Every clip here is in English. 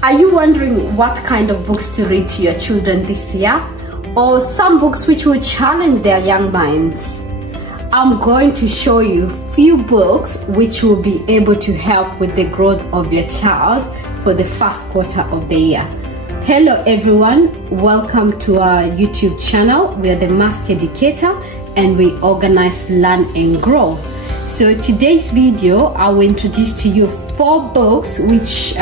Are you wondering what kind of books to read to your children this year? Or some books which will challenge their young minds? I'm going to show you few books which will be able to help with the growth of your child for the first quarter of the year. Hello everyone, welcome to our YouTube channel. We are the Mask Educator and we organize, learn and grow. So today's video, I will introduce to you 4 books which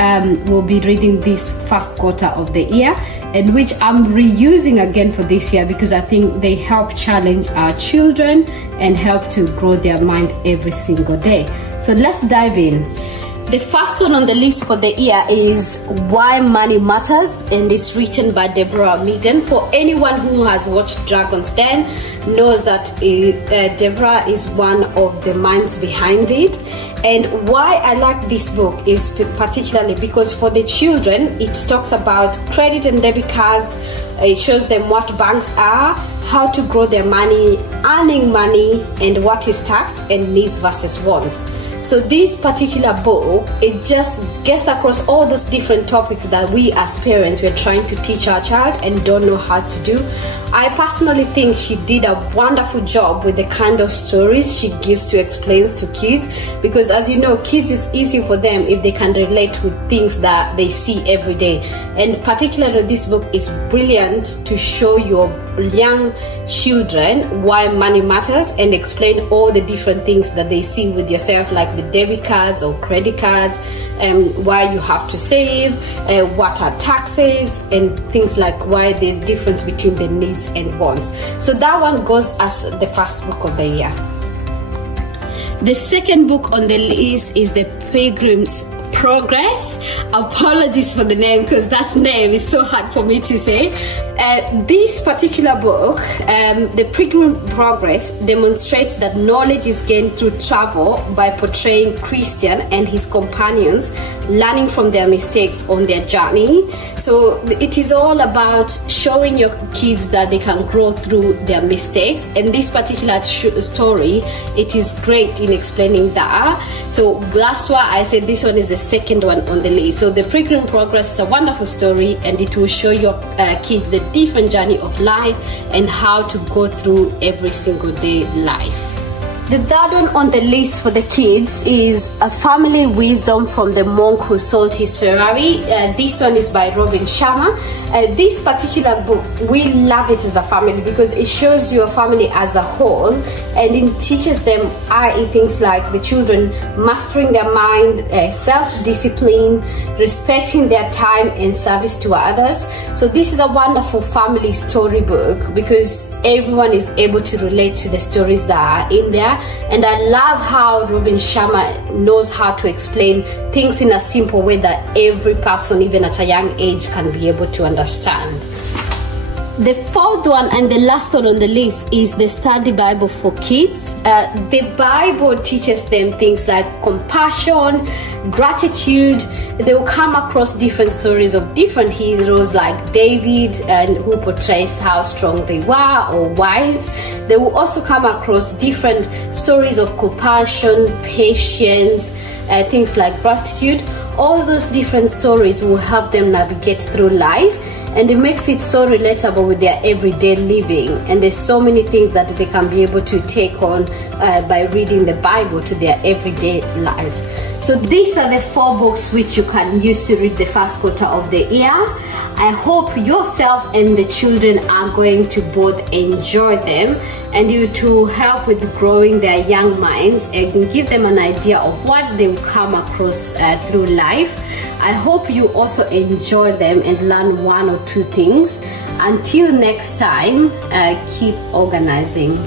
we'll be reading this first quarter of the year, and which I'm reusing again for this year because I think they help challenge our children and help to grow their mind every single day. So let's dive in. The first one on the list for the year is Why Money Matters, and it's written by Deborah Meaden. For anyone who has watched Dragon's Den knows that Deborah is one of the minds behind it. And why I like this book is particularly because for the children, it talks about credit and debit cards. It shows them what banks are, how to grow their money, earning money, and what is tax and needs versus wants. So this particular book, it just gets across all those different topics that we as parents, we're trying to teach our child and don't know how to do. I personally think she did a wonderful job with the kind of stories she gives to explain to kids, because as you know, kids is easy for them if they can relate with things that they see every day. And particularly this book is brilliant to show your young children why money matters and explain all the different things that they see with yourself, like the debit cards or credit cards, why you have to save, what are taxes, and things like why the difference between the needs and wants. So that one goes as the first book of the year. The second book on the list is The Pilgrim's Progress. Apologies for the name because that name is so hard for me to say. This particular book, The Pilgrim's Progress, demonstrates that knowledge is gained through travel by portraying Christian and his companions learning from their mistakes on their journey. So it is all about showing your kids that they can grow through their mistakes, and this particular story, it is great in explaining that. So that's why I said this one is the second one on the list. So The Pilgrim's Progress is a wonderful story, and it will show your kids the different journey of life and how to go through every single day life. The third one on the list for the kids is A Family Wisdom from the Monk Who Sold His Ferrari. This one is by Robin Sharma. This particular book, we love it as a family because it shows your family as a whole, and it teaches them things like the children mastering their mind, self-discipline, respecting their time and service to others. So this is a wonderful family storybook because everyone is able to relate to the stories that are in there. And I love how Robin Sharma knows how to explain things in a simple way that every person, even at a young age, can be able to understand. The fourth one and the last one on the list is the Study Bible for Kids. The Bible teaches them things like compassion, gratitude. They will come across different stories of different heroes like David, and who portrays how strong they were or wise. They will also come across different stories of compassion, patience, things like gratitude. All those different stories will help them navigate through life, and it makes it so relatable with their everyday living. And there's so many things that they can be able to take on by reading the Bible to their everyday lives. So these are the 4 books which you can use to read the first quarter of the year. I hope yourself and the children are going to both enjoy them, and you to help with growing their young minds and give them an idea of what they will come across through life. I hope you also enjoy them and learn 1 or 2 things. Until next time, keep organizing.